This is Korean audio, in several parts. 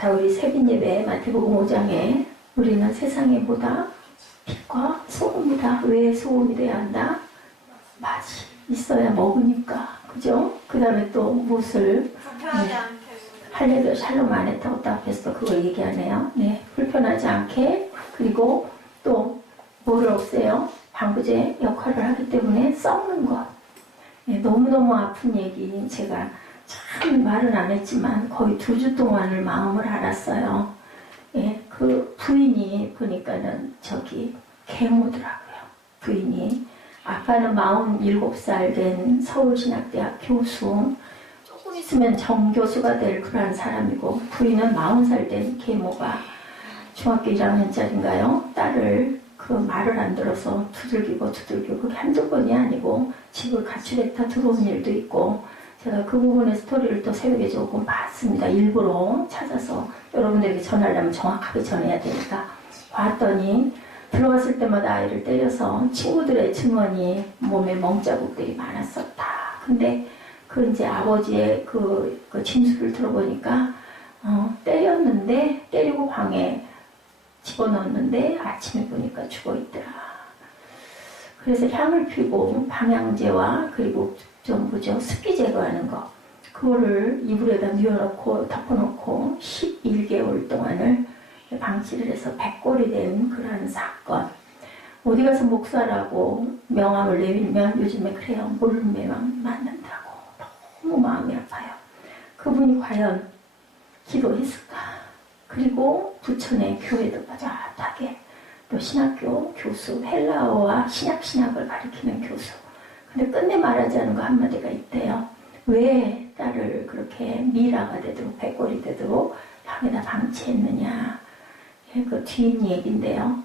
자, 우리 새벽 예배 마태복음 5장에 우리는 세상에 보다 빛과 소금이다. 왜 소금이 돼야 한다? 맛이 있어야 먹으니까. 그죠? 그 다음에 또 무엇을 불편하지 않게 할례도 샬롬 안 했다고 딱 앞에서 그걸 얘기하네요. 네, 불편하지 않게. 그리고 또 뭐를 없애요? 방부제 역할을 하기 때문에 썩는 것. 네, 너무너무 아픈 얘기 제가 참 말은 안 했지만 거의 2주 동안을 마음을 알았어요. 예, 그 부인이 보니까는 저기 계모더라고요. 부인이. 아빠는 47살 된 서울신학대학 교수, 조금 있으면 정교수가 될 그런 사람이고, 부인은 40살 된 계모가 중학교 1학년짜리인가요? 딸을 그 말을 안 들어서 두들기고 그게 한두 번이 아니고 집을 가출했다 들어온 일도 있고, 제가 그 부분의 스토리를 또 새벽에 조금 봤습니다. 일부러 찾아서 여러분들에게 전하려면 정확하게 전해야 되니까 봤더니 들어갔을 때마다 아이를 때려서 친구들의 증언이 몸에 멍자국들이 많았었다. 근데 그 이제 아버지의 그 진술을 들어보니까 때렸는데 때리고 방에 집어넣었는데 아침에 보니까 죽어있더라. 그래서 향을 피우고 방향제와 그리고 좀 뭐죠? 습기 제거하는 거. 그거를 이불에다 뉘어놓고 덮어놓고 11개월 동안을 방치를 해서 백골이 된 그런 사건. 어디 가서 목사라고 명함을 내밀면 요즘에 그래요. 몰매만 맞는다고. 너무 마음이 아파요. 그분이 과연 기도했을까? 그리고 부천의 교회도 빠듯하게 또 신학교 교수, 헬라어와 신약을 가르치는 교수. 근데 끝내 말하지 않은 거 한마디가 있대요. 왜 딸을 그렇게 미라가 되도록 백골이 되도록 방에다 방치했느냐. 예, 그 뒤인 얘기인데요.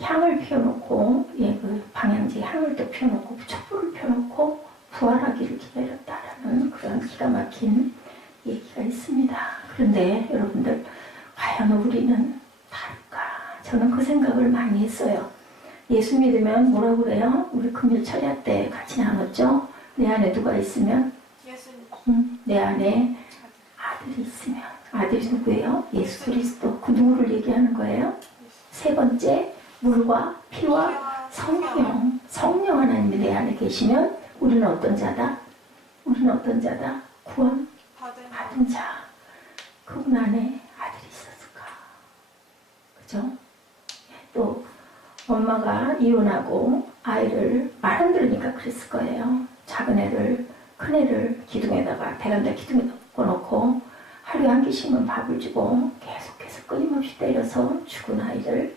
향을 피워놓고, 예, 그 방향제 향을 또 피워놓고, 촛불을 피워놓고 부활하기를 기다렸다라는 그런 기가 막힌 얘기가 있습니다. 그런데 여러분들, 과연 우리는 다를까? 저는 그 생각을 많이 했어요. 예수 믿으면 뭐라고 그래요? 우리 금요 철야 때 같이 나눴죠? 내 안에 누가 있으면? 예수님. 내 안에 아들이 있으면. 아들이 누구예요? 예수 그리스도. 그 누구를 얘기하는 거예요? 세 번째, 물과 피와 성령. 성령 하나님이 내 안에 계시면 우리는 어떤 자다? 우리는 어떤 자다? 구원 받은 자. 그분 안에 아들이 있었을까? 그죠? 또 엄마가 이혼하고 아이를 말 안 들으니까 그랬을 거예요. 작은 애를, 큰 애를 기둥에다가, 베란다 기둥에 넣고 하루에 한 끼씩은 밥을 주고 계속해서 끊임없이 때려서 죽은 아이를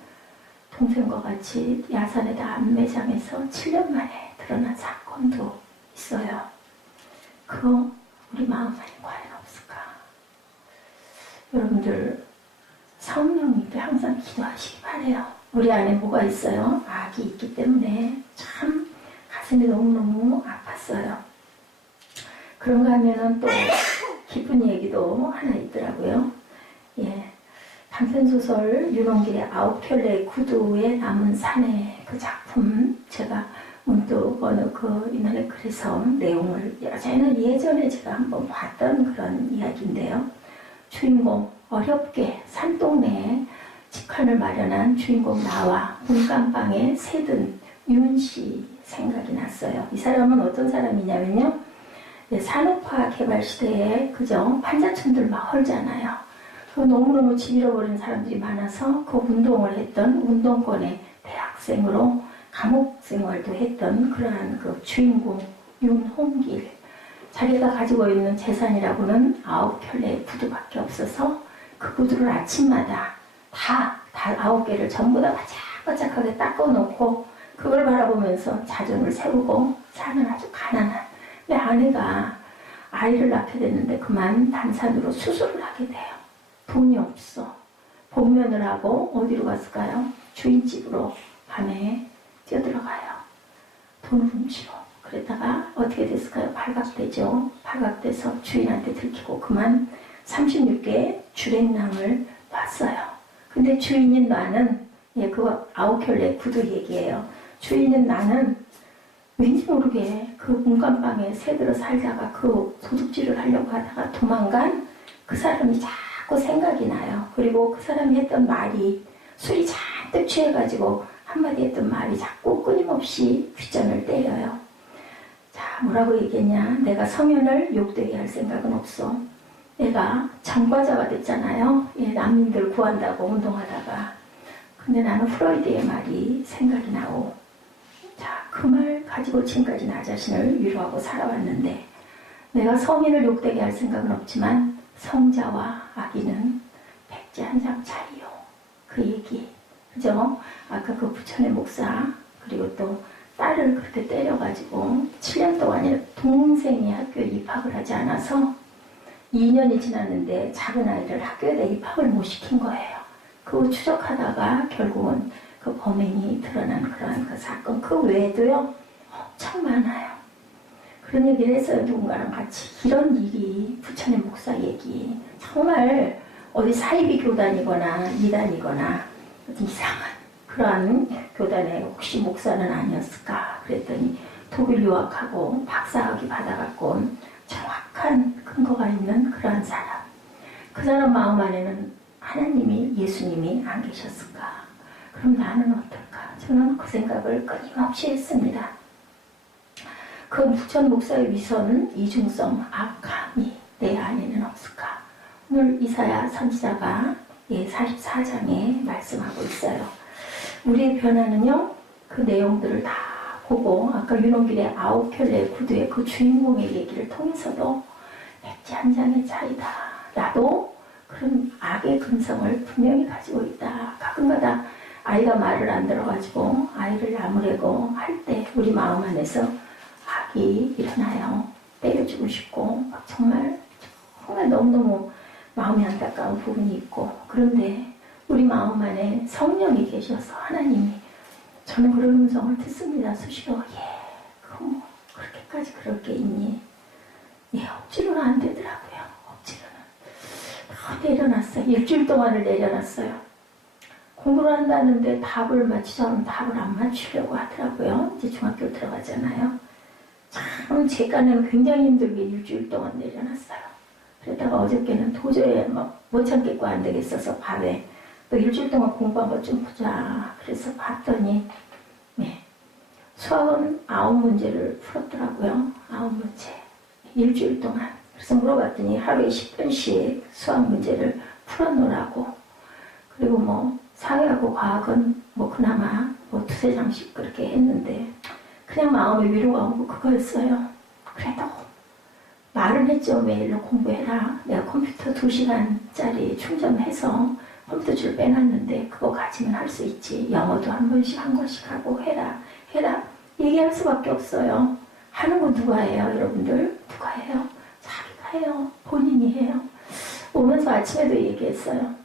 동생과 같이 야산에다 안매장해서 7년 만에 드러난 사건도 있어요. 그거 우리 마음 안에 과연 없을까? 여러분들 성령님께 항상 기도하시기 바래요. 우리 안에 뭐가 있어요? 악이 있기 때문에 참 가슴이 너무너무 아팠어요. 그런가 하면은 또 기쁜 얘기도 하나 있더라고요. 예, 단편소설 윤홍길의 9켤레 구두에 남은 사내 그 작품 제가 문득 어느 그 인터넷 글에서 내용을 예전에 제가 한번 봤던 그런 이야기인데요. 주인공 어렵게 산동네에 직관을 마련한 주인공 나와 문간방에 새든 윤씨 생각이 났어요. 이 사람은 어떤 사람이냐면요. 산업화 개발 시대에 그죠? 판자촌들 막 헐잖아요. 너무너무 집 잃어버린 사람들이 많아서 그 운동을 했던 운동권의 대학생으로 감옥 생활도 했던 그러한 그 주인공 윤홍길. 자기가 가지고 있는 재산이라고는 9켤레 구두밖에 없어서 그 구두를 아침마다 다 9개를 전부 다 바짝바짝하게 닦아놓고 그걸 바라보면서 자존을 세우고 사는 아주 가난한. 내 아내가 아이를 낳게 됐는데 그만 단산으로 수술을 하게 돼요. 돈이 없어. 복면을 하고 어디로 갔을까요? 주인집으로 밤에 뛰어들어가요. 돈을 훔치러. 그랬다가 어떻게 됐을까요? 발각되죠. 발각돼서 주인한테 들키고 그만 36개의 주랭랑을 놨어요. 근데 주인인 나는, 예, 그거 9켤레 구두 얘기예요. 주인인 나는 왠지 모르게 그 문간방에 새들어 살다가 그 도둑질을 하려고 하다가 도망간 그 사람이 자꾸 자꾸 생각이 나요. 그리고 그 사람이 했던 말이 술이 잔뜩 취해가지고 한마디 했던 말이 자꾸 끊임없이 귓전을 때려요. 자, 뭐라고 얘기했냐? 내가 성현을 욕되게 할 생각은 없어. 내가 전과자가 됐잖아요. 난민들 구한다고 운동하다가. 근데 나는 프로이드의 말이 생각이 나고, 자, 그 말 가지고 지금까지 나 자신을 위로하고 살아왔는데, 내가 성인을 욕되게 할 생각은 없지만 성자와 아기는 백지 한 장 차이요. 그 얘기. 그죠? 아까 그 부천의 목사, 그리고 또 딸을 그렇게 때려가지고 7년 동안 동생이 학교에 입학을 하지 않아서 2년이 지났는데 작은 아이를 학교에다 입학을 못 시킨 거예요. 그거 추적하다가 결국은 그 범행이 드러난 그런 그 사건, 그 외에도요, 엄청 많아요. 그런 얘기를 했어요. 누군가랑 같이. 이런 일이 부천의 목사 얘기. 정말 어디 사이비 교단이거나 이단이거나 이상한 그러한 교단의 혹시 목사는 아니었을까 그랬더니 독일 유학하고 박사학위 받아갖고 정확한 근거가 있는 그러한 사람. 그 사람 마음 안에는 하나님이, 예수님이 안 계셨을까? 그럼 나는 어떨까? 저는 그 생각을 끊임없이 했습니다. 그 부천 목사의 위선은 이중성, 악함이 내 안에는 없을까? 오늘 이사야 선지자가 44장에 말씀하고 있어요. 우리의 변화는요, 그 내용들을 다 보고 아까 윤홍길의 9켤레 구두의 그 주인공의 얘기를 통해서도 백지 한 장의 차이다. 나도 그런 악의 근성을 분명히 가지고 있다. 가끔가다 아이가 말을 안 들어가지고 아이를 나무래고 할 때 우리 마음 안에서 악이 일어나요. 때려주고 싶고 정말 너무너무 마음이 안타까운 부분이 있고, 그런데 우리 마음 안에 성령이 계셔서 하나님이, 저는 그런 음성을 듣습니다. 수시로. 그럼 그렇게까지 그럴 게 있니? 억지로는 안 되더라고요. 억지로는 내려놨어요. 일주일 동안을 내려놨어요. 공부를 한다는데 답을 맞추자면 답을 안 맞추려고 하더라고요. 이제 중학교 들어가잖아요. 참 제 깐에는 굉장히 힘들게 일주일 동안 내려놨어요. 그러다가 어저께는 도저히 못 참겠고 안 되겠어서 밤에 또 일주일 동안 공부한 것 좀 보자. 그래서 봤더니 수학은 9문제를 풀었더라고요. 9문제. 일주일 동안. 그래서 물어봤더니 하루에 10분씩 수학 문제를 풀어놓으라고. 그리고 사회하고 과학은 그나마 두세 장씩 그렇게 했는데 그냥 마음의 위로가 오고 그거였어요. 그래도 말은 했죠. 매일 공부해라. 내가 컴퓨터 2시간짜리 충전해서 컴퓨터줄 빼놨는데 그거 가지면 할 수 있지. 영어도 한 번씩 한 권씩 하고 해라. 얘기할 수밖에 없어요. 하는 거 누가 해요? 여러분들? 누가 해요? 자기가 해요. 본인이 해요. 오면서 아침에도 얘기했어요.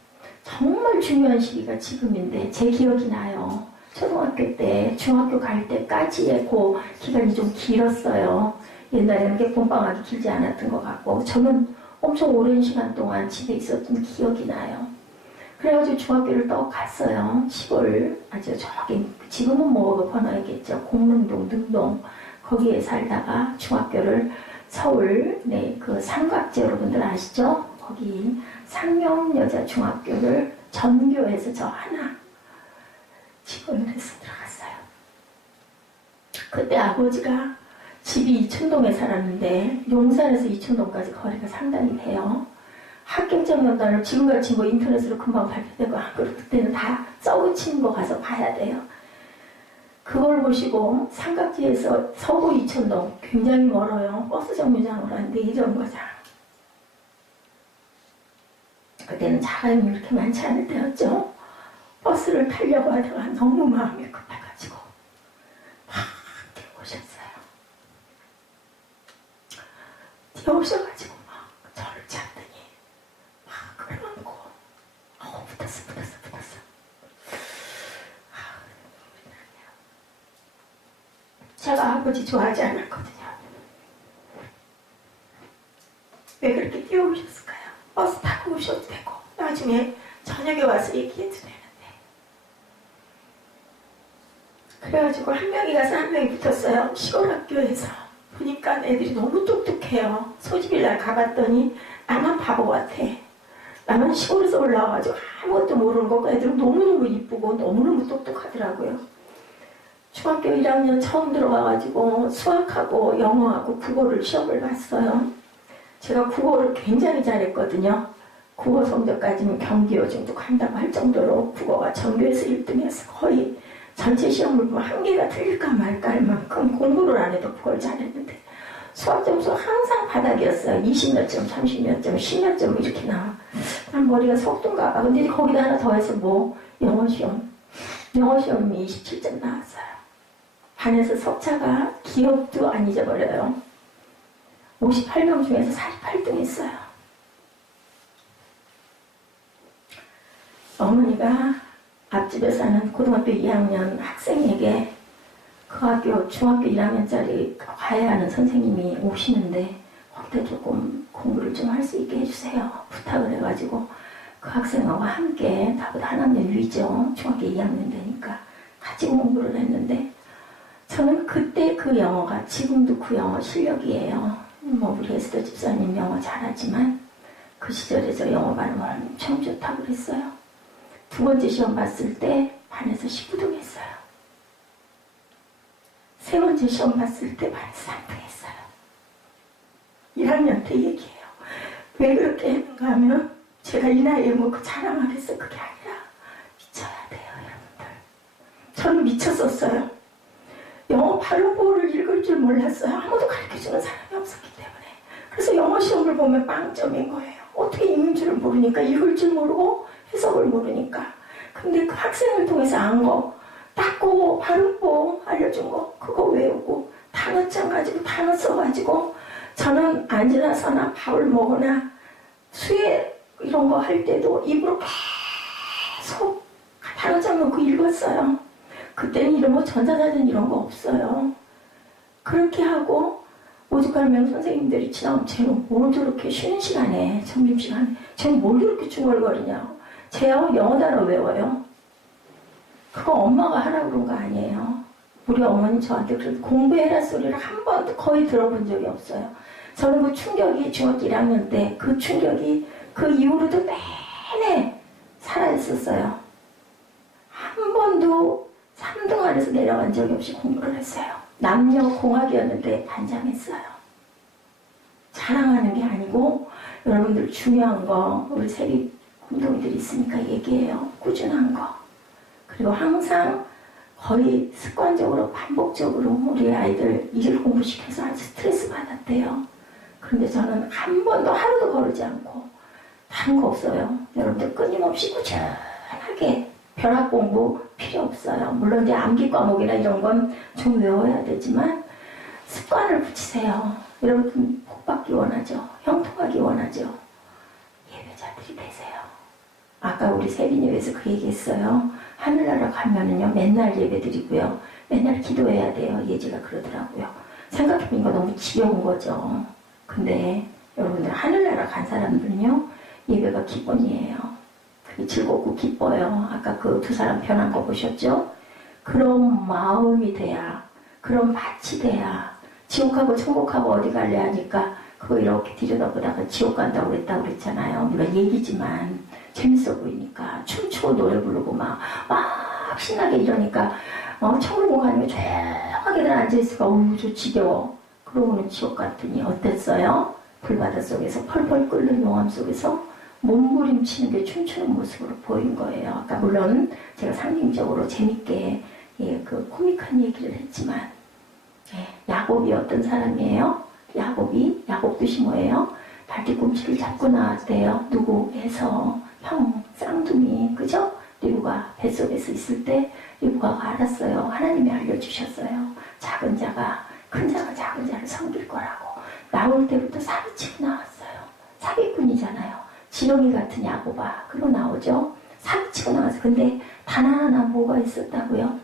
정말 중요한 시기가 지금인데 제 기억이 나요. 초등학교 때, 중학교 갈 때까지의 그 기간이 좀 길었어요. 옛날에는 개봉방학이 길지 않았던 것 같고 저는 엄청 오랜 시간 동안 집에 있었던 기억이 나요. 그래가지고 중학교를 또 갔어요. 시골 아주 저기 지금은 번화했겠죠. 공릉동, 능동 거기에 살다가 중학교를 서울 그 삼각지 여러분들 아시죠? 거기 상명여자중학교를 전교에서 저 하나 지원을 해서 들어갔어요. 그때 아버지가 집이 이천동에 살았는데 용산에서 이천동까지 거리가 상당히 돼요. 합격자 명단을 지금같이 인터넷으로 금방 발표되고 그때는 다 써붙이는 거 가서 봐야 돼요. 그걸 보시고 삼각지에서 서구 이천동 굉장히 멀어요. 버스 정류장으로 한 4정거장. 그때는 자가용이 그렇게 많지 않을 때였죠. 버스를 타려고 하다가 너무 마음이 급해가지고 막 뛰어오셨어요. 뛰어오셔가지고 막 저를 찾더니 막 끌어안고 붙었어. 제가 아버지 좋아하지 않았거든요. 왜 그렇게 뛰어오셨을까요? 버스 타고 오셔도 되고 나중에 저녁에 와서 얘기해도 되는데. 그래가지고 한 명이 가서 한 명이 붙었어요. 시골 학교에서 보니까 애들이 너무 똑똑해요. 소집일 날 가봤더니 나만 바보 같아. 나만 시골에서 올라와가지고 아무것도 모르는 것과 애들은 너무너무 이쁘고 너무너무 똑똑하더라고요. 중학교 1학년 처음 들어가가지고 수학하고 영어하고 국어를 시험을 봤어요. 제가 국어를 굉장히 잘했거든요. 국어 성적까지는 경기요즘도 간다고 할 정도로 국어가 전교에서 1등해서 거의 전체 시험을 보면 한 개가 틀릴까 말까 할 만큼 공부를 안 해도 그걸 잘했는데 수학 점수 항상 바닥이었어요. 20몇 점, 30몇 점, 10몇 점 이렇게 나와. 난 머리가 속도인가 봐. 근데 거기다 하나 더해서 뭐 영어 시험이 27점 나왔어요. 반에서 석차가 기억도 안 잊어버려요. 58명 중에서 48등 했어요. 어머니가 앞집에 사는 고등학교 2학년 학생에게 그 학교 중학교 1학년짜리 과외하는 선생님이 오시는데 거기다 조금 공부를 좀 할 수 있게 해주세요. 부탁을 해가지고 그 학생하고 함께 나보다 한 학년 위죠. 중학교 2학년 되니까 같이 공부를 했는데 저는 그때 그 영어가 지금도 그 영어 실력이에요. 뭐 우리 에스더 집사님 영어 잘하지만 그 시절에 저 영어 발음을 엄청 좋다고 그랬어요. 두 번째 시험 봤을 때 반에서 19등 했어요. 세 번째 시험 봤을 때 반에서 3등 했어요. 1학년 때 얘기해요. 왜 그렇게 했는가 하면 제가 이 나이에 뭐 그 자랑하겠어. 그게 아니라 미쳐야 돼요, 여러분들. 저는 미쳤었어요. 영어 발음보를 읽을 줄 몰랐어요. 아무도 가르쳐주는 사람이 없었기 때문에. 그래서 영어 시험을 보면 빵점인 거예요. 어떻게 읽는 줄을 모르니까, 읽을 줄 모르고 해석을 모르니까. 근데 그 학생을 통해서 안 거, 닦고 발음보 알려준 거 그거 외우고 단어장 가지고 단어 써가지고 저는 앉으나 서나 밥을 먹으나 수해 이런 거 할 때도 입으로 계속 단어장 놓고 읽었어요. 그때는 이런 뭐 전자사전 이런 거 없어요. 그렇게 하고 오죽하면 선생님들이 지나면 쟤는 뭘 저렇게 쉬는 시간에 점심시간에 쟤는 뭘 저렇게 중얼거리냐고. 쟤요 영어 단어 외워요. 그거 엄마가 하라고 그런 거 아니에요. 우리 어머니 저한테 그래도 공부해라 소리를 한 번도 거의 들어본 적이 없어요. 저는 그 충격이 중학교 1학년 때 그 충격이 그 이후로도 내내 살아있었어요. 한 번도 3등 안에서 내려간 적이 없이 공부를 했어요. 남녀 공학이었는데 반장했어요. 자랑하는 게 아니고 여러분들 중요한 거 우리 세리 운동이들이 있으니까 얘기해요. 꾸준한 거. 그리고 항상 거의 습관적으로 반복적으로 우리 아이들 일 공부시켜서 아주 스트레스 받았대요. 그런데 저는 한 번도 하루도 거르지 않고 다른 거 없어요. 여러분들 끊임없이 꾸준하게 벼락 공부 필요 없어요. 물론 이제 암기 과목이나 이런 건 좀 외워야 되지만 습관을 붙이세요. 여러분 복 받기 원하죠. 형통하기 원하죠. 예배자들이 되세요. 아까 우리 세빈예배에서 그 얘기했어요. 하늘나라 가면은요 맨날 예배드리고요. 맨날 기도해야 돼요. 예지가 그러더라고요. 생각해보니까 너무 지겨운 거죠. 근데 여러분들 하늘나라 간 사람들은요 예배가 기본이에요. 그게 즐겁고 기뻐요. 아까 그 두 사람 편한 거 보셨죠? 그런 마음이 돼야, 그런 밭이 돼야, 지옥하고 천국하고 어디 갈래 하니까 그거 이렇게 들여다보다가 지옥 간다고 그랬다고 그랬잖아요. 물론 얘기지만 재밌어 보이니까 춤추고 노래 부르고 막 신나게 이러니까 천국 가면 조용하게들 앉아있으니까 어우 저 지겨워. 그러고는 지옥 갔더니 어땠어요? 불바다 속에서 펄펄 끓는 용암 속에서 몸부림치는 게 춤추는 모습으로 보인 거예요. 아까 물론 제가 상징적으로 재밌게 그 코믹한 얘기를 했지만 야곱이 어떤 사람이에요? 야곱 뜻이 뭐예요? 발뒤꿈치를 잡고 나왔대요. 누구에서? 형 쌍둥이 그죠? 리브가 뱃속에서 있을 때 리브가가 알았어요. 하나님이 알려주셨어요. 작은 자가 큰 자가 작은 자를 섬길 거라고. 나올 때부터 사기치고 나왔어요. 사기꾼이잖아요. 지렁이 같은 야곱아. 그러고 나오죠. 사기치고 나왔어요. 근데 단 하나 뭐가 있었다고요?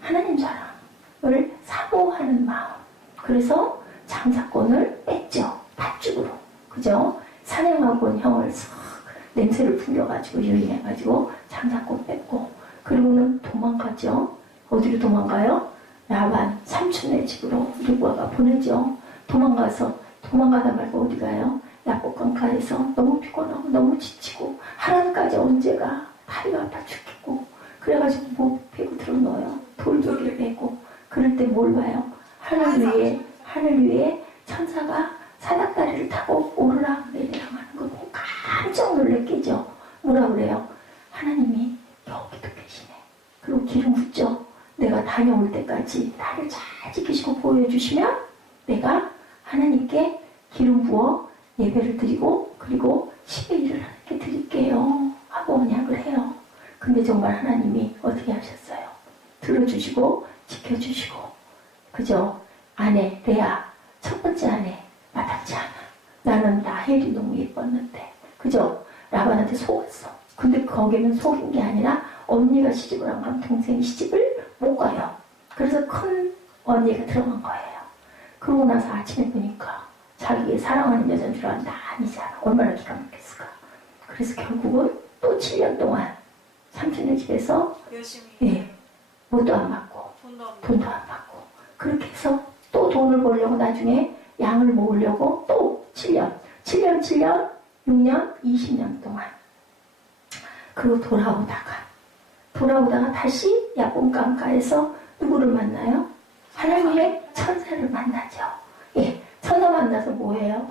하나님 사랑을 사모하는 마음. 그래서 장사권을 뺐죠. 팥죽으로. 그죠? 사냥하고 온 형을 싹 냄새를 풍겨가지고 유인해가지고 장사권 뺐고 그리고는 도망가죠. 어디로 도망가요? 라반 삼촌네 집으로 리브가가 보내죠. 도망가다 말고 어디 가요? 야복 강가에서 너무 피곤하고 너무 지치고 하늘 위에 천사가 사닥다리를 타고 오르락 내리락 하는 거 보고 깜짝 놀랬겠죠. 뭐라 그래요? 하나님이 여기도 계시네. 그리고 기름 붓죠. 내가 다녀올 때까지 나를 잘 지키시고 보여주시면 내가 하나님께 기름 부어 예배를 드리고 그리고 10의 일을 하나님께 드릴게요 하고 언약을 해요. 근데 정말 하나님이 어떻게 하셨어요? 들어주시고 지켜주시고 그죠? 아내 레아 첫 번째 아내 마땅치 않아. 나는 라헬이 너무 예뻤는데 그죠? 라반한테 속았어. 근데 거기는 속인 게 아니라 언니가 시집을 안 가면 동생이 시집을 못 가요. 그래서 큰 언니가 들어간 거예요. 그러고 나서 아침에 보니까 자기의 사랑하는 여자인 줄 알았는데 아니잖아. 얼마나 기가 막혔을까. 그래서 결국은 또 7년 동안 삼촌네 집에서 열심히 못도 안 받고 돈도 안 받고 그렇게 해서 또 돈을 벌려고 나중에 양을 모으려고 또 7년 6년 20년 동안 그리고 돌아오다가 다시 야본강가에서 누구를 만나요? 하나님의 천사를 만나죠. 예, 천사 만나서 뭐해요?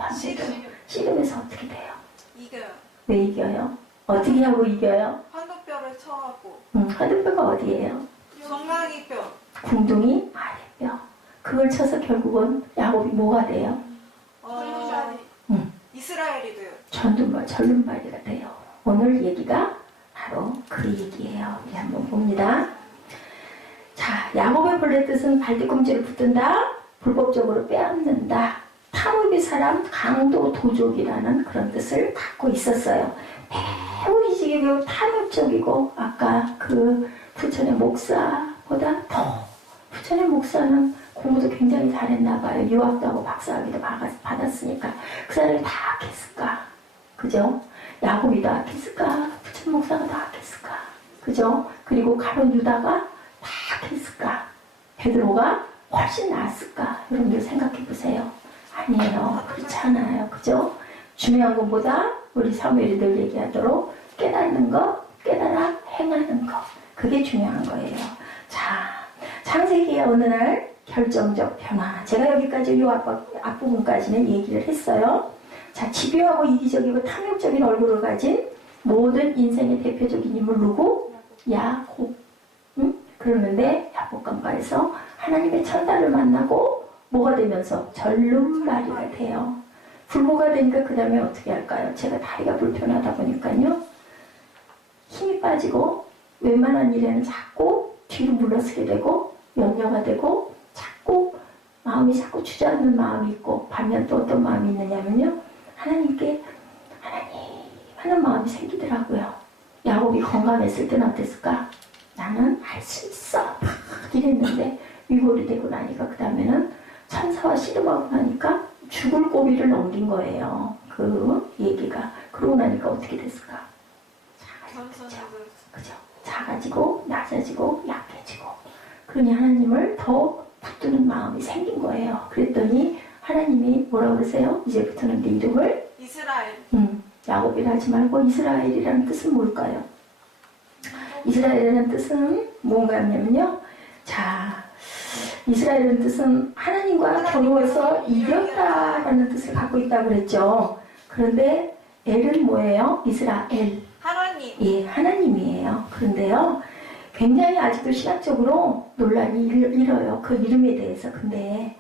씨름에서 어떻게 돼요? 이겨요. 왜 이겨요? 어떻게 하고 이겨요? 황금뼈를 쳐갖고 화두뼈가 어디예요? 정강이 뼈. 궁둥이 아래뼈. 그걸 쳐서 결국은 야곱이 뭐가 돼요? 이스라엘이 돼요. 전륜발이가 돼요. 오늘 얘기가 바로 그 얘기예요. 우리 한번 봅니다. 자, 야곱의 본래 뜻은 발뒤꿈치를 붙든다, 불법적으로 빼앗는다, 탐욕의 사람, 강도 도적이라는 그런 뜻을 갖고 있었어요. 매우 이직이고 탐욕적이고 아까 그 부천의 목사보다 더 부천의 목사는 공부도 굉장히 잘했나 봐요. 유학도 하고 박사학위도 받았으니까 그 사람이 다 악했을까? 그죠? 야곱이 다 악했을까? 부천 목사가 다 악했을까? 그죠? 그리고 가룟 유다가 다 악했을까? 베드로가 훨씬 나았을까? 여러분들 생각해 보세요. 아니에요. 그렇지 않아요. 그죠? 중요한 것보다 우리 사무엘이 늘 얘기하도록 깨닫는 것, 깨달아 행하는 것. 그게 중요한 거예요. 자, 창세기의 어느 날 결정적 변화. 제가 여기까지 이 앞부분까지는 얘기를 했어요. 자, 집요하고 이기적이고 탐욕적인 얼굴을 가진 모든 인생의 대표적인 인물 누구? 야곱. 응? 그러는데 야곱강가에서 하나님의 천사를 만나고 뭐가 되면서 전륜발이가 돼요. 불모가 되니까 그 다음에 어떻게 할까요? 제가 다리가 불편하다 보니까요. 힘이 빠지고 웬만한 일에는 자꾸 뒤로 물러서게 되고 염려가 되고 마음이 자꾸 주저앉는 마음이 있고 반면 또 어떤 마음이 있느냐면요. 하나님께 하나님 하는 마음이 생기더라고요. 야곱이 건강했을 때는 어땠을까? 나는 할 수 있어 막 이랬는데 위골이 되고 나니까 그 다음에는 천사와 씨름하고 나니까 죽을 고비를 넘긴 거예요. 그 얘기가. 그러고 나니까 어떻게 됐을까? 작아지죠. 그죠? 작아지고 낮아지고 약해지고 그러니 하나님을 더 붙드는 마음이 생긴 거예요. 그랬더니 하나님이 뭐라고 그러세요? 이제부터는 네 이름을 이스라엘. 야곱이라 하지 말고 이스라엘이라는 뜻은 뭘까요? 이스라엘이라는 뜻은 뭔가 하면요. 자, 이스라엘이라는 뜻은 하나님과 겨루어서 이겼다라는 뜻을 갖고 있다고 그랬죠. 그런데 엘은 뭐예요? 이스라엘. 하나님. 예, 하나님이에요. 그런데요. 굉장히 아직도 신학적으로 논란이 일어요. 그 이름에 대해서. 근데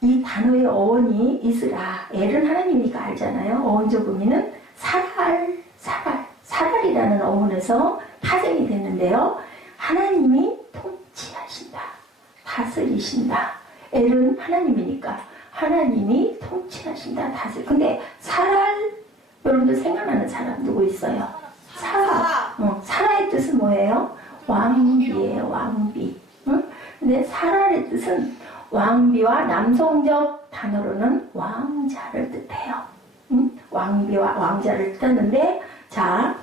이 단어의 어원이 이스라엘은 하나님이니까 알잖아요. 어원적 의미는 사랄이라는 어원에서 파생이 됐는데요. 하나님이 통치하신다. 다스리신다. 엘은 하나님이니까 하나님이 통치하신다. 근데 사랄 여러분들 생각나는 사람 누구 있어요? 사라의 뜻은 뭐예요? 왕비예요. 왕비. 응? 근데 사랄의 뜻은 왕비와 남성적 단어로는 왕자를 뜻해요. 응? 왕비와 왕자를 뜻하는데 자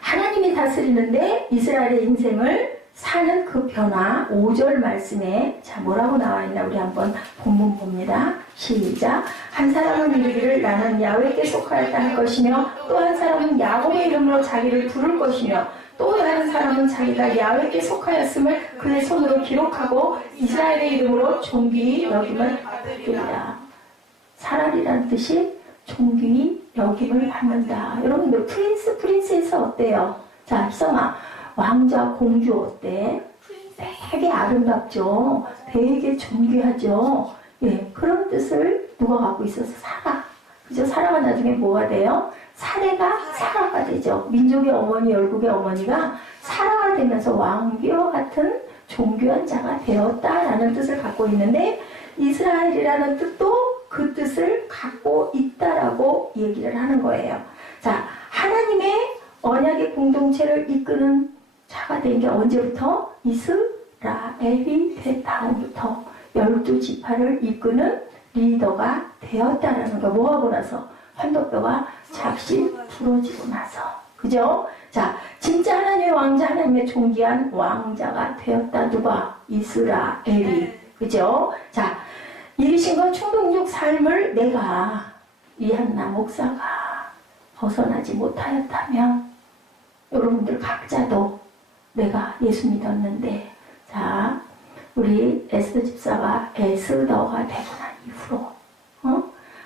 하나님이 다스리는데 이스라엘의 인생을 사는 그 변화 5절 말씀에 자 뭐라고 나와있나 우리 한번 본문 봅니다. 시작. 한 사람은 이르기를 나는 야훼께 속하였다 할 것이며 또 한 사람은 야곱의 이름으로 자기를 부를 것이며 또 다른 사람은 자기가 야훼께 속하였음을 그의 손으로 기록하고 이스라엘의 이름으로 존귀히 여김을 받으리라. 사랄이라는 뜻이 존귀히 여김을 받는다. 여러분들 프린세스 어때요? 자, 희성아, 왕자 공주 어때? 되게 아름답죠? 되게 존귀하죠? 예, 그런 뜻을 누가 갖고 있어서 사라. 그죠? 사라가 나중에 뭐가 돼요? 사라가 되죠. 민족의 어머니, 열국의 어머니가 사라가 되면서 왕비와 같은 존귀한 자가 되었다라는 뜻을 갖고 있는데, 이스라엘이라는 뜻도 그 뜻을 갖고 있다라고 얘기를 하는 거예요. 자, 하나님의 언약의 공동체를 이끄는 자가 된 게 언제부터? 이스라엘이 된 다음부터 12지파를 이끄는 리더가 되었다라는 거. 뭐 하고 나서? 환도뼈가 작실 부러지고 나서. 그죠? 자, 진짜 하나님의 왕자, 하나님의 존귀한 왕자가 되었다. 누가? 이스라엘이. 그죠? 자, 이르신과 충동적 삶을 내가 이한나 목사가 벗어나지 못하였다면, 여러분들 각자도 내가 예수 믿었는데, 자, 우리 에스더 집사가 에스더가 되고 난 이후로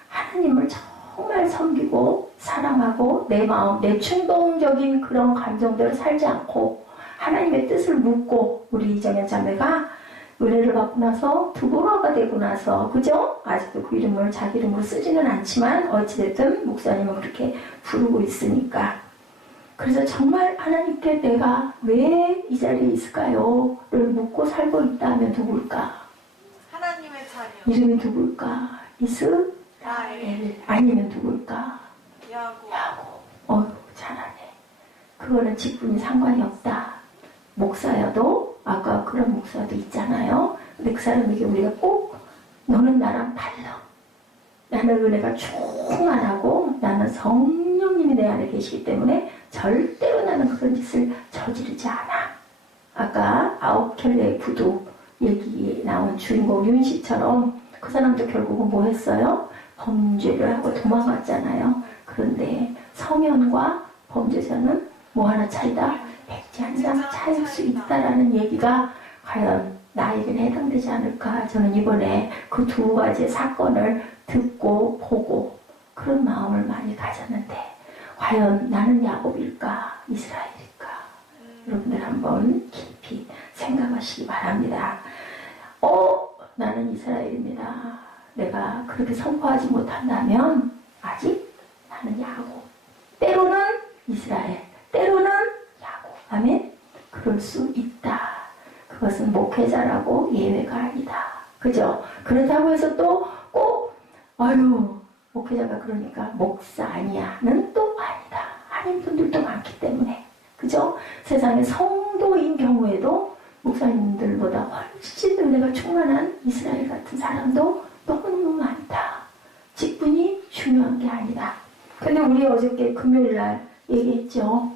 하나님을 정말 섬기고 사랑하고 내 마음, 내 충동적인 그런 감정대로 살지 않고 하나님의 뜻을 묻고, 우리 이정현 자매가 은혜를 받고 나서 두보라가 되고 나서, 그죠? 아직도 그 이름을 자기 이름으로 쓰지는 않지만 어찌됐든 목사님은 그렇게 부르고 있으니까. 그래서 정말 하나님께 내가 왜 이 자리에 있을까요? 를 묻고 살고 있다면 누굴까? 하나님의 자녀. 이름이 누굴까? 이스라엘. 아니면 누굴까? 야곱. 잘하네. 그거는 직분이 상관이 없다. 목사여도, 아까 그런 목사도 있잖아요. 근데 그 사람에게 우리가 꼭 너는 나랑 달라. 나는 은혜가 충만하고 나는 성령님이 내 안에 계시기 때문에 절대로 나는 그런 짓을 저지르지 않아. 아까 아홉켈레 부두 얘기 나온 주인공 윤씨처럼 그 사람도 결국은 뭐 했어요? 범죄를 하고 도망갔잖아요. 그런데 성현과 범죄자는 뭐 하나 차이다? 백지 한 장 차일 수 있다라는 얘기가 과연 나에게는 해당되지 않을까? 저는 이번에 그 두 가지 사건을 듣고 보고 그런 마음을 많이 가졌는데, 과연 나는 야곱일까? 이스라엘일까? 여러분들 한번 깊이 생각하시기 바랍니다. 나는 이스라엘입니다. 내가 그렇게 선포하지 못한다면 아직 나는 야곱. 때로는 이스라엘, 때로는 야곱. 아멘? 그럴 수 있다. 그것은 목회자라고 예외가 아니다. 그죠? 그렇다고 해서 또 꼭 목회자가 그러니까 목사 아니야는 또 아니다. 아닌 분들도 많기 때문에. 그죠? 세상에 성도인 경우에도 목사님들보다 훨씬 은혜가 충만한 이스라엘 같은 사람도 너무너무 많다. 직분이 중요한 게 아니다. 근데 우리 어저께 금요일날 얘기했죠.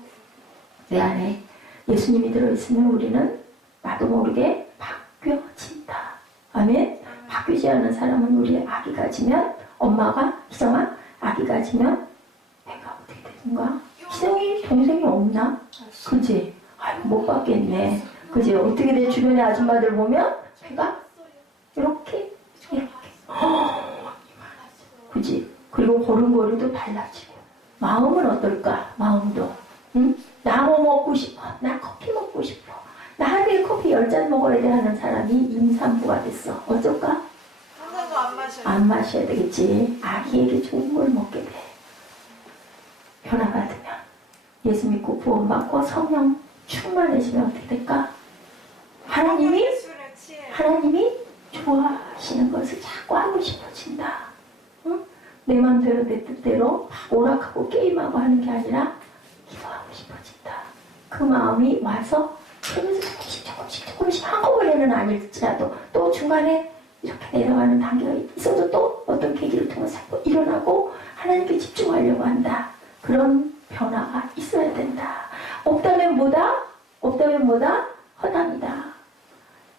내 안에 예수님이 들어있으면 우리는 나도 모르게 바뀌어진다. 아멘? 바뀌지 않은 사람은 우리 아기 가지면, 엄마가, 희정아, 아기 가지면 내가 어떻게 되는가? 희정이 동생이 없나? 그치? 못 받겠네. 그치? 어떻게 돼? 주변의 아줌마들 보면 배가 이렇게 그치? 그리고 걸음걸이도 달라지고. 마음은 어떨까? 마음도. 응? 나 뭐 먹고 싶어. 나 커피 먹고 싶어. 나 하루에 커피 10잔 먹어야 돼 하는 사람이 임산부가 됐어. 어쩔까? 한 잔도 안 마셔요. 안 마셔야 되겠지. 아기에게 좋은 걸 먹게 돼. 변화받으면. 예수 믿고 구원받고 성령 충만해지면 어떻게 될까? 하나님이 좋아하시는 것을 자꾸 하고 싶어진다. 응? 내 맘대로 내 뜻대로 막 오락하고 게임하고 하는 게 아니라 기도하고 싶어진다. 그 마음이 와서 그러면서 조금씩 한꺼번에는 아닐지라도 또 중간에 이렇게 내려가는 단계가 있어도 또 어떤 계기를 통해서 일어나고 하나님께 집중하려고 한다. 그런 변화가 있어야 된다. 없다면 뭐다? 허당이다.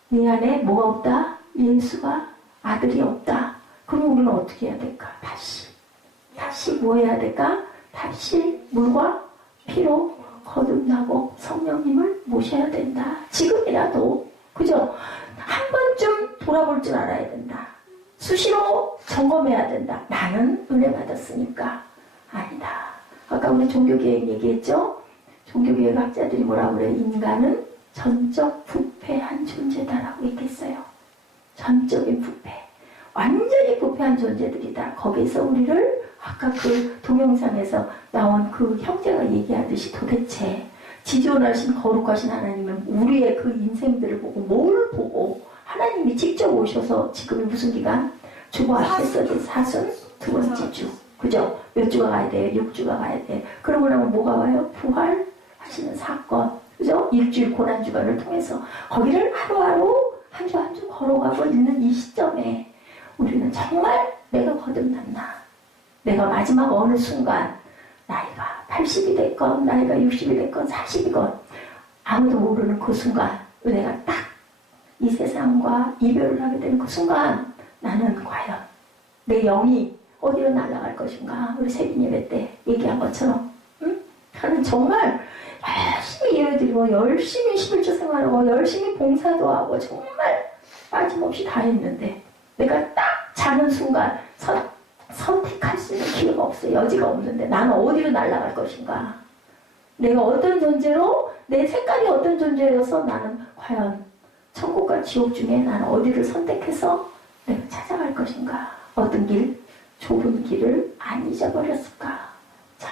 네 안에 뭐가 없다? 예수가 아들이 없다. 그럼 우리는 어떻게 해야 될까? 다시 뭐 해야 될까? 다시 물과 피로 거듭나고 성령님을 모셔야 된다. 지금이라도 그죠? 한 번쯤 돌아볼 줄 알아야 된다. 수시로 점검해야 된다. 나는 은혜 받았으니까. 아니다. 아까 우리 종교개혁 얘기했죠? 종교개혁 학자들이 뭐라고 그래요? 인간은 전적 부패한 존재다라고 얘기했어요. 전적인 부패. 완전히 부패한 존재들이다. 거기서 우리를 아까 그 동영상에서 나온 그 형제가 얘기하듯이 도대체 지존하신 거룩하신 하나님은 우리의 그 인생들을 보고 뭘 보고 하나님이 직접 오셔서 지금이 무슨 기간? 주보 앞에 써진 사순 두 번째 주. 그죠? 몇 주가 가야 돼요? 6주가 가야 돼요. 그러고 나면 뭐가 와요? 부활하시는 사건. 그죠? 일주일 고난주간을 통해서 거기를 하루하루 한 주 한 주 걸어가고 있는 이 시점에 우리는 정말 내가 거듭났나? 내가 마지막 어느 순간 나이가 80이 됐건 나이가 60이 됐건 40이건 아무도 모르는 그 순간 내가 딱 이 세상과 이별을 하게 되는 그 순간 나는 과연 내 영이 어디로 날아갈 것인가? 우리 세빈 예배 때 얘기한 것처럼 응? 나는 정말 열심히 예배드리고 열심히 11조 생활하고 열심히 봉사도 하고 정말 빠짐없이 다 했는데 내가 딱 자는 순간 선택할 수 있는 기회가 없어요. 여지가 없는데 나는 어디로 날아갈 것인가? 내가 어떤 존재로 내 색깔이 어떤 존재여서 나는 과연 천국과 지옥 중에 나는 어디를 선택해서 내가 찾아갈 것인가? 어떤 길? 좁은 길을 안 잊어버렸을까? 참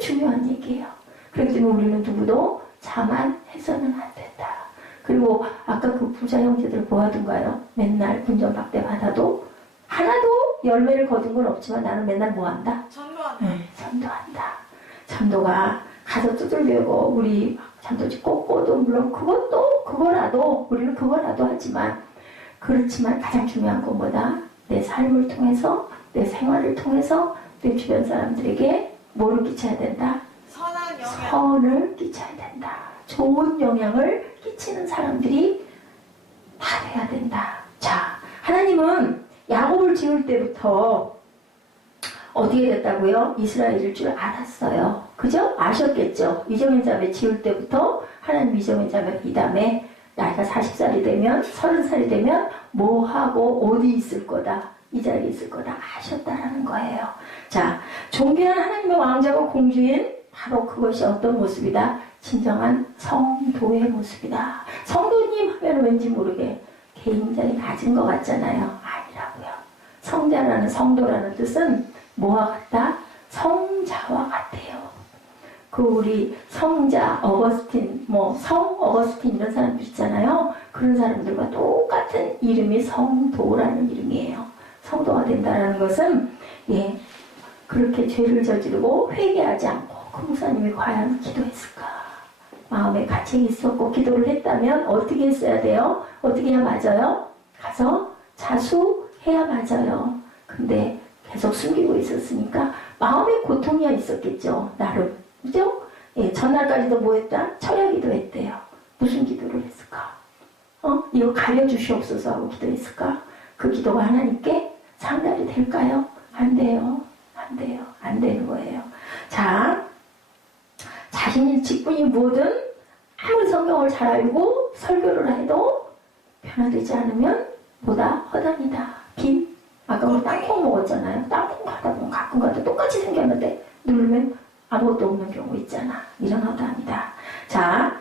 중요한 얘기예요. 그렇기 때문에 우리는 누구도 자만해서는 안 된다. 그리고 아까 그 부자 형제들 뭐하던가요? 맨날 분전박대 받아도 하나도 열매를 거둔 건 없지만 나는 맨날 뭐한다? 전도한다. 전도한다. 전도가 가서 두들겨고 우리 전도지 꽂고도 물론 그거라도 우리는 그거라도 하지만 그렇지만 가장 중요한 건 뭐다? 내 삶을 통해서 내 생활을 통해서 내 주변 사람들에게 뭐를 끼쳐야 된다? 선한 영향. 선을 끼쳐야 된다. 좋은 영향을 끼치는 사람들이 다 돼야 된다. 자, 하나님은 야곱을 지을 때부터 어디에 됐다고요? 이스라엘일 줄 알았어요. 그죠? 아셨겠죠? 이정현 자매 지을 때부터 하나님 이정현 자매 이 다음에 나이가 40살이 되면 30살이 되면 뭐 하고 어디 있을 거다. 이 자리에 있을 거다. 아셨다라는 거예요. 자, 존귀한 하나님의 왕자고 공주인 바로 그것이 어떤 모습이다? 진정한 성도의 모습이다. 성도님 하면 왠지 모르게 굉장히 낮은 것 같잖아요. 아니라고요. 성자라는 성도라는 뜻은 뭐와 같다? 성자와 같아요. 그 우리 성자, 어거스틴, 성 어거스틴 이런 사람들 있잖아요. 그런 사람들과 똑같은 이름이 성도라는 이름이에요. 성도가 된다는 것은 그렇게 죄를 저지르고 회개하지 않고 그 목사님이 과연 기도했을까? 마음에 가책이 있었고 기도를 했다면 어떻게 했어야 돼요? 어떻게 해야 맞아요? 가서 자수해야 맞아요. 근데 계속 숨기고 있었으니까 마음의 고통이 있었겠죠. 나름. 그죠? 전날까지도 뭐 했다? 철야기도 했대요. 무슨 기도를 했을까? 이거 가려주시옵소서 하고 기도했을까? 그 기도가 하나님께 상달이 될까요? 안 돼요. 안 돼요. 안 되는 거예요. 자, 자신의 직분이 뭐든 아무리 성경을 잘 알고 설교를 해도 변화되지 않으면 보다 허당이다. 빈. 아까 우리 땅콩 먹었잖아요. 땅콩 가다 보면 가끔 가다 똑같이 생겼는데 누르면 아무것도 없는 경우 있잖아. 이런 허당이다. 자,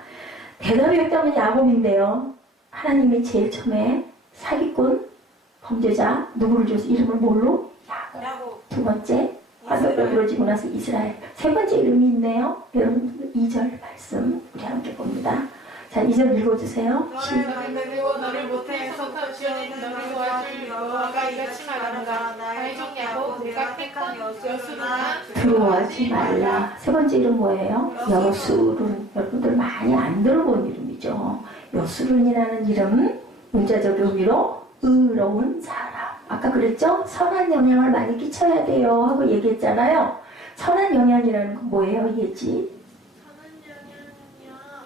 대답이 없다면 야곱인데요. 하나님이 제일 처음에 사기꾼 범죄자 누구를 줘서 이름을 뭘로? 야곱. 두 번째 화덕을 이루어지고 나서 이스라엘. 세 번째 이름이 있네요. 여러분 2절 말씀 우리 함께 봅니다. 자, 2절 읽어주세요. 너를 만들고 너를 모태에서 지어낸 너를 도와줄 여호와가 이같이 말한다. 나의 종 야곱 내가 택한 여수나 두려워하지 말라. 세 번째 이름 뭐예요? 여수룬. 여러분들 많이 안 들어본 이름이죠. 여수룬이라는 이름 문자적 의미로 의로운 사람. 아까 그랬죠? 선한 영향을 많이 끼쳐야 돼요 하고 얘기했잖아요. 선한 영향이라는 건 뭐예요? 예지? 선한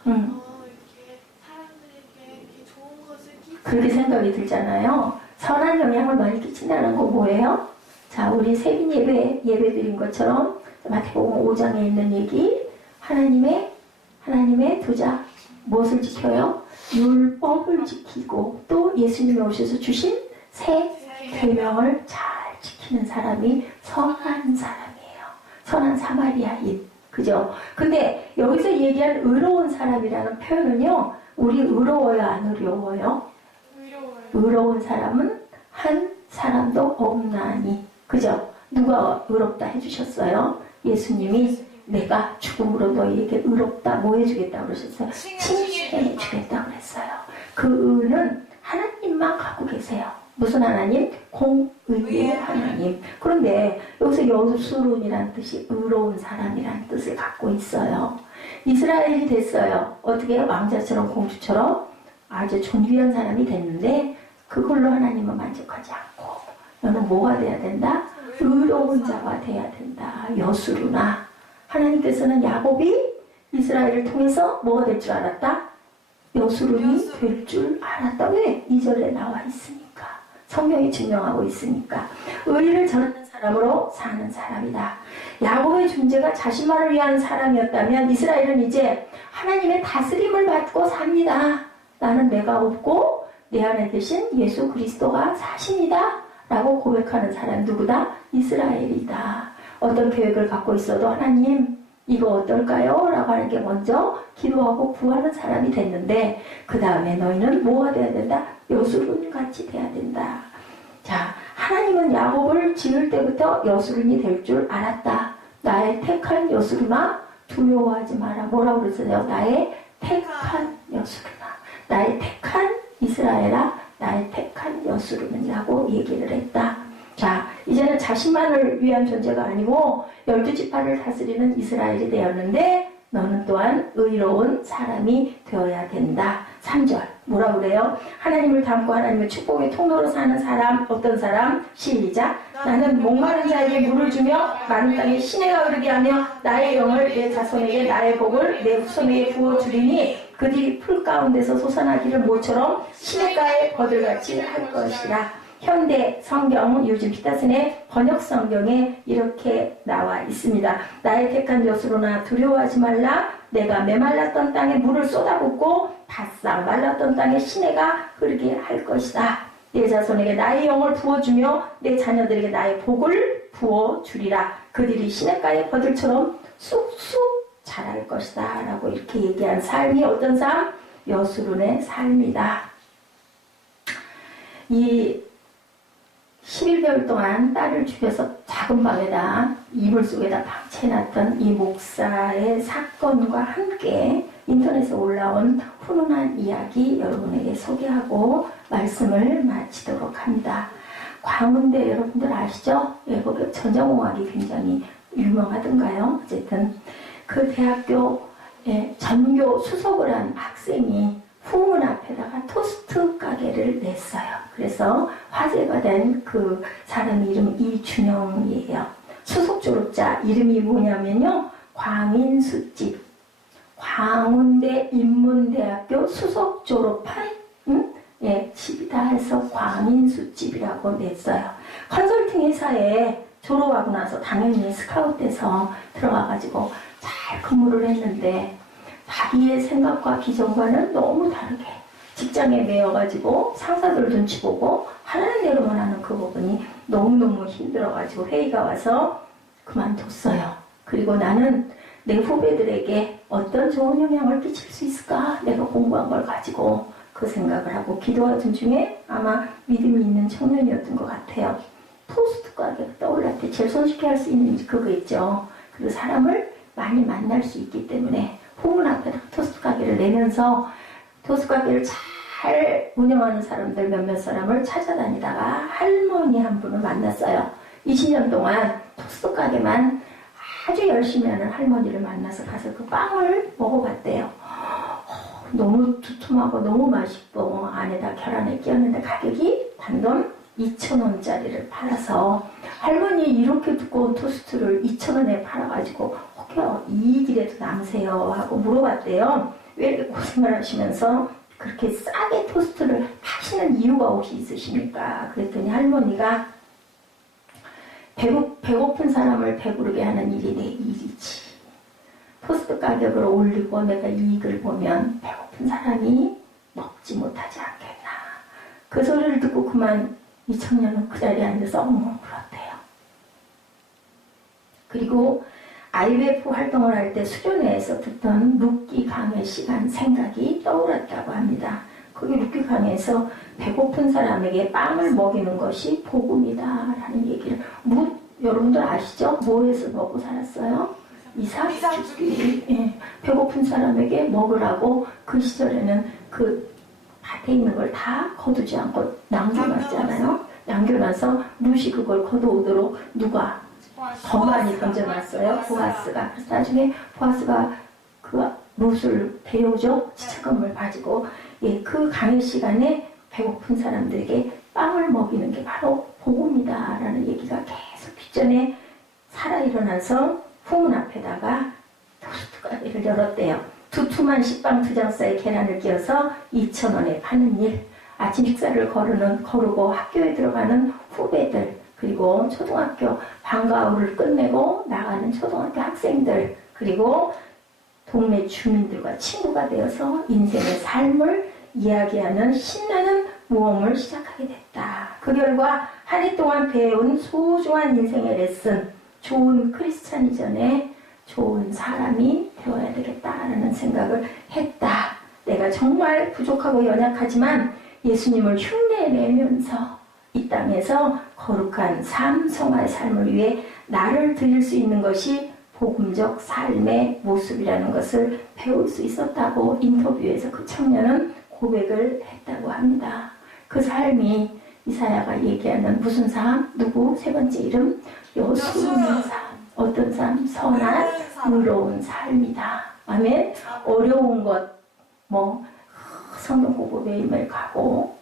영향은요. 이렇게 사람들에게 이렇게 좋은 것을 그렇게 생각이 들잖아요. 선한 영향을 많이 끼친다는 건 뭐예요? 자, 우리 세빈 예배 드린 것처럼 마태복음 5장에 있는 얘기 하나님의 하나님의 두자 무엇을 지켜요? 율법을 지키고 또 예수님이 오셔서 주신 새 계명을 잘 지키는 사람이 선한 사람이에요. 선한 사마리아인. 그죠? 근데 여기서 얘기한 의로운 사람이라는 표현은요, 우리 의로워요, 안 의로워요? 의로운 사람은 한 사람도 없나니. 그죠? 누가 의롭다 해주셨어요? 예수님이 내가 죽음으로 너희에게 의롭다 뭐 해주겠다 그러셨어요? 칭찬해 주겠다 그랬어요. 그 의는 하나님만 갖고 계세요. 무슨 하나님? 공의의 하나님. 그런데 여기서 여수론이라는 뜻이 의로운 사람이라는 뜻을 갖고 있어요. 이스라엘이 됐어요. 어떻게 왕자처럼 공주처럼 아주 존귀한 사람이 됐는데 그걸로 하나님은 만족하지 않고 너는 뭐가 돼야 된다? 의로운 자가 돼야 된다. 여수루나. 하나님께서는 야곱이 이스라엘을 통해서 뭐가 될 줄 알았다? 여수룬이 될 줄 알았다. 왜? 2절에 나와 있으니까. 성경이 증명하고 있으니까. 의를 저르는 사람으로 사는 사람이다. 야곱의 존재가 자신만을 위한 사람이었다면 이스라엘은 이제 하나님의 다스림을 받고 삽니다. 나는 내가 없고 내 안에 계신 예수 그리스도가 사신이다 라고 고백하는 사람 누구다? 이스라엘이다. 어떤 계획을 갖고 있어도 하나님 이거 어떨까요? 라고 하는 게 먼저 기도하고 구하는 사람이 됐는데 그 다음에 너희는 뭐가 돼야 된다? 여수룬 같이 돼야 된다. 자, 하나님은 야곱을 지을 때부터 여수룬이 될 줄 알았다. 나의 택한 여수루나 두려워하지 마라. 뭐라고 그랬어요? 나의 택한 여수루나. 나의 택한 이스라엘아, 나의 택한 여수루는이라고 얘기를 했다. 자, 이제는 자신만을 위한 존재가 아니고 12지파를 다스리는 이스라엘이 되었는데 너는 또한 의로운 사람이 되어야 된다. 3절 뭐라고 그래요? 하나님을 닮고 하나님의 축복의 통로로 사는 사람. 어떤 사람? 시작. 나는 목마른 자에게 물을 주며 마른 땅에 시내가 흐르게 하며 나의 영을 내 자손에게 나의 복을 내 후손에게 부어주리니 그들이 풀 가운데서 솟아나기를 모처럼 시냇가의 버들같이 할 것이라. 현대 성경 요즘 피타슨의 번역 성경에 이렇게 나와 있습니다. 나의 택한 여수로나 두려워하지 말라. 내가 메말랐던 땅에 물을 쏟아붓고 바싹 말랐던 땅에 시내가 흐르게 할 것이다. 내 자손에게 나의 영을 부어주며 내 자녀들에게 나의 복을 부어주리라. 그들이 시냇가의 버들처럼 쑥쑥 자랄 것이다 라고 이렇게 얘기한 삶이 어떤 삶? 여수론의 삶이다. 이 11개월 동안 딸을 죽여서 작은 방에다 이불 속에다 방치해놨던 이 목사의 사건과 함께 인터넷에 올라온 훈훈한 이야기 여러분에게 소개하고 말씀을 마치도록 합니다. 광운대 여러분들 아시죠? 외국의 전자공학이 굉장히 유명하던가요? 어쨌든 그 대학교에 전교 수석을 한 학생이 후문 앞에다가 토스트 가게를 냈어요. 그래서 화제가 된 그 사람 이름 이준영이에요. 수석 졸업자 이름이 뭐냐면요. 광인수집. 광운대 인문대학교 수석 졸업한 집이다 해서 광인수집이라고 냈어요. 컨설팅 회사에 졸업하고 나서 당연히 스카웃돼서 들어가가지고 잘 근무를 했는데 자기의 생각과 비전과는 너무 다르게 직장에 매여가지고 상사들 눈치 보고 하라는 대로만 하는 그 부분이 너무너무 힘들어가지고 회의가 와서 그만뒀어요. 그리고 나는 내 후배들에게 어떤 좋은 영향을 끼칠 수 있을까? 내가 공부한 걸 가지고 그 생각을 하고 기도하던 중에 아마 믿음이 있는 청년이었던 것 같아요. 토스트 가게가 떠올랐을 때 제일 손쉽게 할 수 있는 그거 있죠. 그리고 사람을 많이 만날 수 있기 때문에 후문 앞에다 토스트 가게를 내면서 토스트 가게를 잘 운영하는 사람들 몇몇 사람을 찾아다니다가 할머니 한 분을 만났어요. 20년 동안 토스트 가게만 아주 열심히 하는 할머니를 만나서 가서 그 빵을 먹어봤대요. 너무 두툼하고 너무 맛있고 안에다 계란을 끼웠는데 가격이 단돈 2,000원짜리를 팔아서 할머니 이렇게 두꺼운 토스트를 2,000원에 팔아가지고 혹여 이 길에도 남으세요 하고 물어봤대요. 왜 이렇게 고생을 하시면서 그렇게 싸게 토스트를 하시는 이유가 혹시 있으십니까? 그랬더니 할머니가 배고픈 사람을 배부르게 하는 일이 내 일이지. 코스트 가격을 올리고 내가 이익을 보면 배고픈 사람이 먹지 못하지 않겠나. 그 소리를 듣고 그만 이 청년은 그 자리에 앉아서 엉엉 울었대요. 그리고 IWF 활동을 할 때 수련회에서 듣던 룻기 강의 시간 생각이 떠올랐다고 합니다. 거기 룻기 강의에서 배고픈 사람에게 빵을 먹이는 것이 복음이다 라는 얘기를 여러분들 아시죠? 뭐해서 먹고 살았어요? 이삭 죽기. 예, 배고픈 사람에게 먹으라고 그 시절에는 그 밭에 있는 걸 다 거두지 않고 남겨놨잖아요. 남겨놔서 룻이 그걸 거두오도록 누가 더 많이 던져놨어요. 보아스가. 그래서 나중에 보아스가 그 룻을 데려오죠. 지체금을 가지고. 예, 그 강의 시간에 배고픈 사람들에게 빵을 먹이는 게 바로 복음이다라는 얘기가 계속 뒷전에 살아 일어나서 후문 앞에다가 토스트 가게를 열었대요. 두툼한 식빵 2장 사이 계란을 끼워서 2,000원에 파는 일. 아침 식사를 거르고 학교에 들어가는 후배들, 그리고 초등학교 방과후를 끝내고 나가는 초등학교 학생들, 그리고 동네 주민들과 친구가 되어서 인생의 삶을 이야기하는 신나는 모험을 시작하게 됐다. 그 결과 한 해 동안 배운 소중한 인생의 레슨, 좋은 크리스찬이전에 좋은 사람이 되어야 되겠다라는 생각을 했다. 내가 정말 부족하고 연약하지만 예수님을 흉내내면서 이 땅에서 거룩한 성화의 삶을 위해 나를 드릴 수 있는 것이 복음적 삶의 모습이라는 것을 배울 수 있었다고 인터뷰에서 그 청년은 고백을 했다고 합니다. 그 삶이 이사야가 얘기하는 무슨 삶? 누구? 세 번째 이름? 여수는 삶. 어떤 삶? 선한, 의로운 삶이다. 아멘. 어려운 것, 성경 공부 매일매일 가고,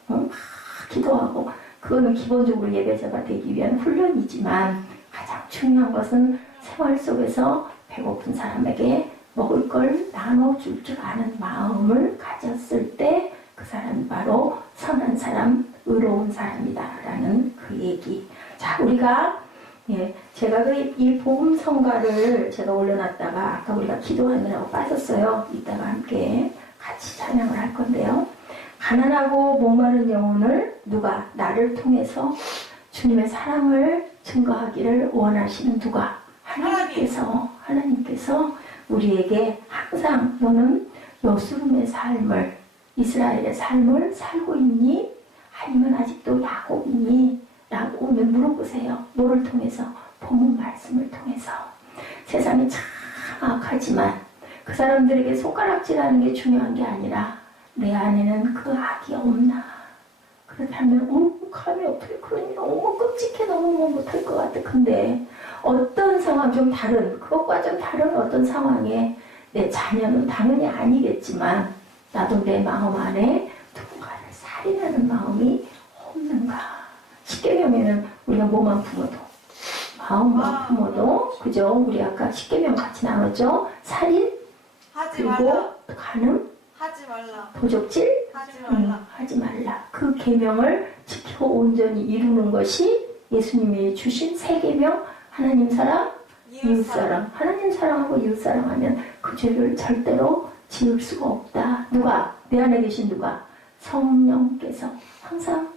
기도하고, 그거는 기본적으로 예배자가 되기 위한 훈련이지만 가장 중요한 것은 생활 속에서 배고픈 사람에게 먹을 걸 나눠줄 줄 아는 마음을 가졌을 때 그 사람이 바로 선한 사람, 의로운 사람이다라는 그 얘기. 자, 우리가 제가 이 복음 성가를 제가 올려놨다가 아까 우리가 기도하느라고 빠졌어요. 이따가 함께 같이 찬양을 할 건데요. 가난하고 목마른 영혼을 누가 나를 통해서 주님의 사랑을 증거하기를 원하시는 누가? 하나님께서 우리에게 항상 너는 여수름의 삶을, 이스라엘의 삶을 살고 있니? 아니면 아직도 야곱이니? 라고 오늘 물어보세요. 뭐를 통해서? 본문 말씀을 통해서. 세상이 참 악하지만 그 사람들에게 손가락질하는 게 중요한 게 아니라 내 안에는 그 악이 없나? 그렇다면 감히 어떻게 그러니 너무 끔찍해, 너무 못할 것 같아. 근데 어떤 상황 좀 다른, 그것과 좀 다른 어떤 상황에 내 자녀는 당연히 아니겠지만 나도 내 마음 안에 누군가를 살인하는 마음이 없는가? 십계명에는 우리가 뭐만 품어도, 마음만 품어도, 그죠? 우리 아까 십계명 같이 나눴죠? 살인, 하지 그리고 말라. 간음, 하지 말라. 도적질, 하지 말라. 하지 말라. 그 계명을 지키고 온전히 이루는 것이 예수님이 주신 세 계명, 하나님 사랑, 이웃 사랑. 하나님 사랑하고 이웃 사랑하면 그 죄를 절대로 지을 수가 없다. 누가? 내 안에 계신 누가? 성령께서 항상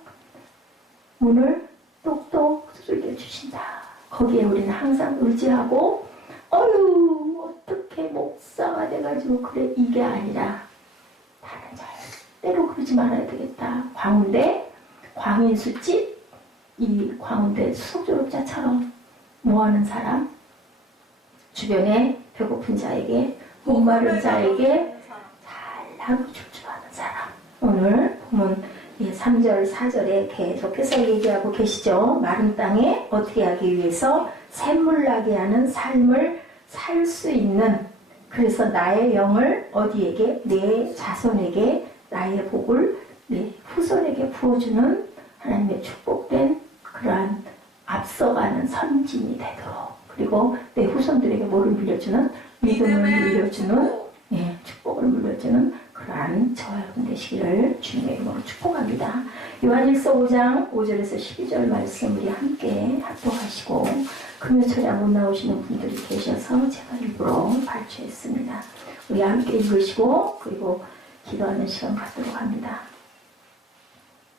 문을 똑똑 두들겨 주신다. 거기에 우리는 항상 의지하고 어떻게 목사가 돼가지고 그래, 이게 아니라 다른 절대로 그러지 말아야 되겠다. 광인수집, 이 광운대 수석조력자처럼 뭐하는 사람? 주변에 배고픈 자에게, 목마른 자에게 잘 나눠줄 줄 아는 사람. 오늘 보면 3절, 4절에 계속해서 얘기하고 계시죠. 마른 땅에 어떻게 하기 위해서 샘물나게 하는 삶을 살 수 있는, 그래서 나의 영을 어디에게? 내 자손에게 나의 복을 내 후손에게 부어주는 하나님의 축복된 그러한 앞서가는 선진이 되도록, 그리고 내 후손들에게 뭐를 물려주는? 믿음을 물려주는, 축복을 물려주는 그러한 저와 여러분 되시기를 주님의 이름으로 축복합니다. 요한일서 5장 5절에서 12절 말씀 우리 함께 합독하시고 금요철에 못 나오시는 분들이 계셔서 제가 일부러 발췌했습니다. 우리 함께 읽으시고 그리고 기도하는 시간 갖도록 합니다.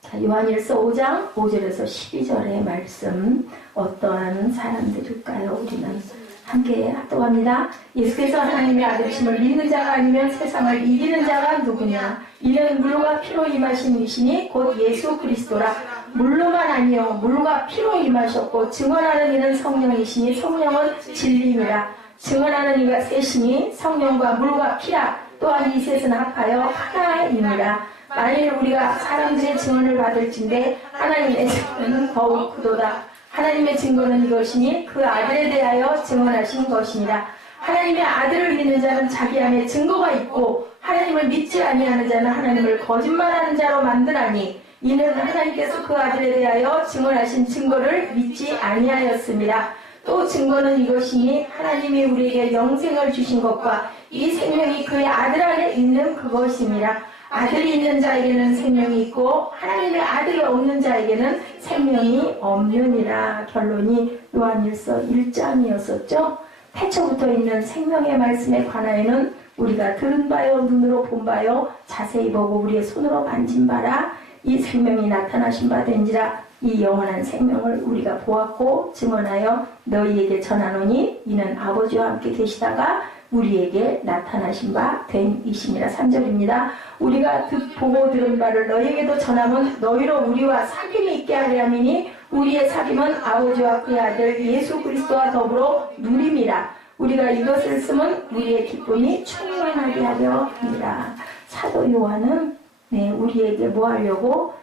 자, 요한일서 5장 5절에서 12절의 말씀 어떠한 사람들일까요? 우리는 함께 합독합니다. 예수께서 하나님의 아들이심을 믿는 자가 아니면 세상을 이기는 자가 누구냐? 이는 물과 피로 임하신 이시니 곧 예수 그리스도라. 물로만 아니요 물과 피로 임하셨고 증언하는 이는 성령이시니 성령은 진리입니다. 증언하는 이가 셋이니 성령과 물과 피라. 또한 이 셋은 합하여 하나입니다. 만일 우리가 사람들의 증언을 받을진대 하나님의 증언은 더욱 크도다. 하나님의 증거는 이것이니 그 아들에 대하여 증언하신 것입니다. 하나님의 아들을 믿는 자는 자기 안에 증거가 있고 하나님을 믿지 아니하는 자는 하나님을 거짓말하는 자로 만드나니 이는 하나님께서 그 아들에 대하여 증언하신 증거를 믿지 아니하였습니다. 또 증거는 이것이니 하나님이 우리에게 영생을 주신 것과 이 생명이 그의 아들 안에 있는 그것입니다. 아들이 있는 자에게는 생명이 있고 하나님의 아들이 없는 자에게는 생명이 없느니라. 결론이 요한일서 1장이었었죠. 태초부터 있는 생명의 말씀에 관하여는 우리가 들은 바요 눈으로 본 바요 자세히 보고 우리의 손으로 만진 바라. 이 생명이 나타나신 바 된지라. 이 영원한 생명을 우리가 보았고 증언하여 너희에게 전하노니 이는 아버지와 함께 계시다가 우리에게 나타나신 바 된 이심이라. 3절입니다. 우리가 보고 들은 바를 너희에게도 전하면 너희로 우리와 사귐이 있게 하려 함이니 우리의 사귐은 아버지와 그의 아들 예수 그리스도와 더불어 누림이라. 우리가 이것을 쓰면 우리의 기쁨이 충만하게 하려 합니다. 사도 요한은 우리에게 뭐 하려고?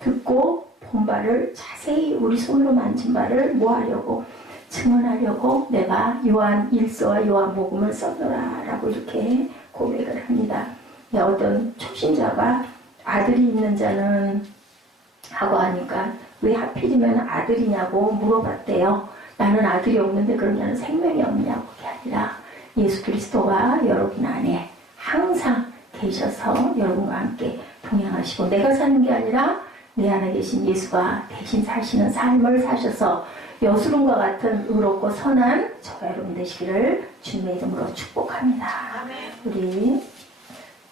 듣고 본 바를 자세히 우리 손으로 만진 바를 뭐 하려고? 증언하려고 내가 요한 1서와 요한 복음을 썼노라 라고 이렇게 고백을 합니다. 어떤 초신자가 아들이 있는 자는 하고 하니까 왜 하필이면 아들이냐고 물어봤대요. 나는 아들이 없는데 그럼 나는 생명이 없냐고. 그게 아니라 예수 그리스도가 여러분 안에 항상 계셔서 여러분과 함께 동행하시고 내가 사는 게 아니라 내 안에 계신 예수가 대신 사시는 삶을 사셔서 여수름과 같은 의롭고 선한 저와 여러분 되시기를 주님의 이름으로 축복합니다. 아멘. 우리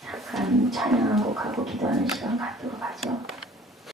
잠깐 찬양 한 곡하고 기도하는 시간 갖도록 하죠.